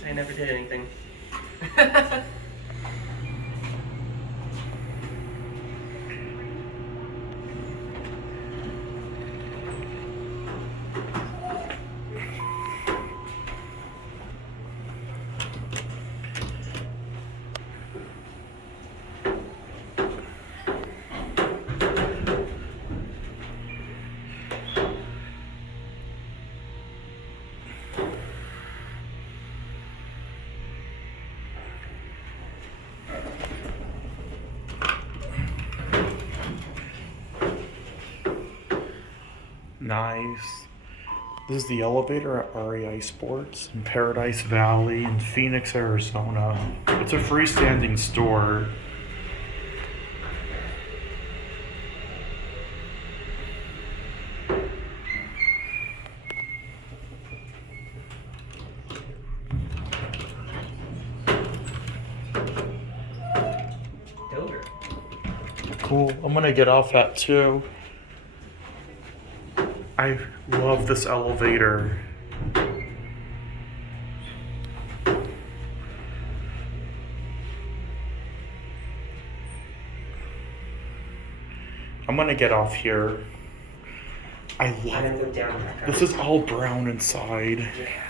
say I never did anything. Nice. This is the elevator at REI Sports in Paradise Valley in Phoenix, Arizona. It's a freestanding store. Dover. Cool. I'm gonna get off at 2. I love this elevator. I'm gonna get off here. I love I'm gonna it. go down back. This is all brown inside. Yeah.